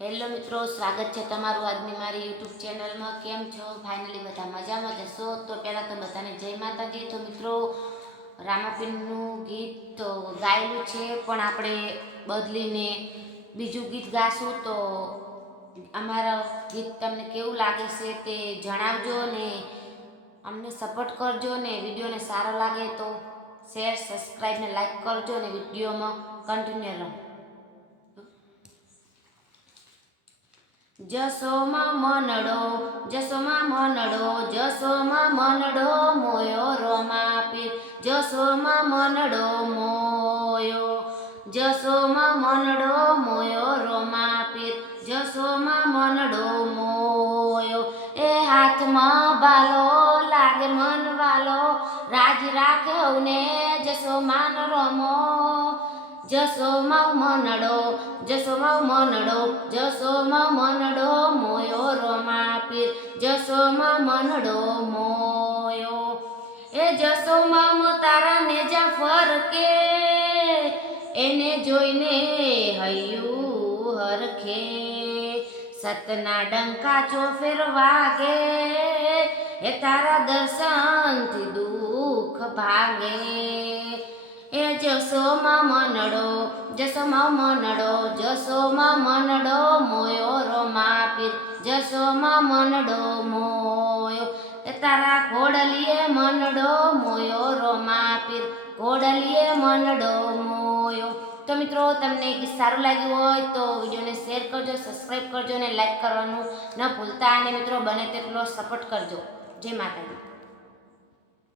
Hello મિત્રો, સ્વાગત છે તમારું આજની મારી યુટ્યુબ ચેનલમાં। કેમ છો? ફાઇનલી બધા મજામાં જશો? તો પહેલાં તો બધાને જય માતાજી। તો મિત્રો, રામાપીરનું ગીત તો ગાયેલું છે, પણ આપણે બદલીને બીજું ગીત ગાશું। તો અમારા ગીત તમને કેવું લાગે છે તે જણાવજો ને અમને સપોર્ટ કરજો ને વિડીયોને સારો લાગે તો શેર, સબસ્ક્રાઈબ ને લાઈક કરજો ને વિડીયોમાં કન્ટિન્યુ રહો। જસોમાં મનડો, જસોમાં મનડો, જસોમાં મનડો મોયો રોમાપીર, જસોમાં મનડો મોયો, જસોમાં મનડો મોયો રોમાપીર, જસોમાં મનડો મોયો। એ હાથમાં બાલો લાગે મન વાલો, રાજ રાખવને જસોમાન રમો, જસોમાં મનડો, જસોમાં મનડો, જસોમાં મનડો મોયો રોમાપીર, જસોમાં મનડો મોયો। એ જસોમાં તારા નેજા ફરકે, એને જોઈને હૈયું હરખે, સતના ડંકા ચોફેર વાગે, એ તારા દર્શનથી દુઃખ ભાગે। એ જસોમાં મનડો, જસોમાં મનડો, જસોમાં મનડો મોયો રોમાપીર, જસોમાં મનડો મોયો। એ તારા ઘોડલીએ મનડો મોયો રોમાપીર, ઘોડલીએ મનડો મોયો। તો મિત્રો, તમને ગીત સારું લાગ્યું હોય તો વિડીયોને શેર કરજો, સબસ્ક્રાઈબ કરજો અને લાઈક કરવાનું ન ભૂલતા, અને મિત્રો બને તેટલો સપોર્ટ કરજો। જય માતાજી।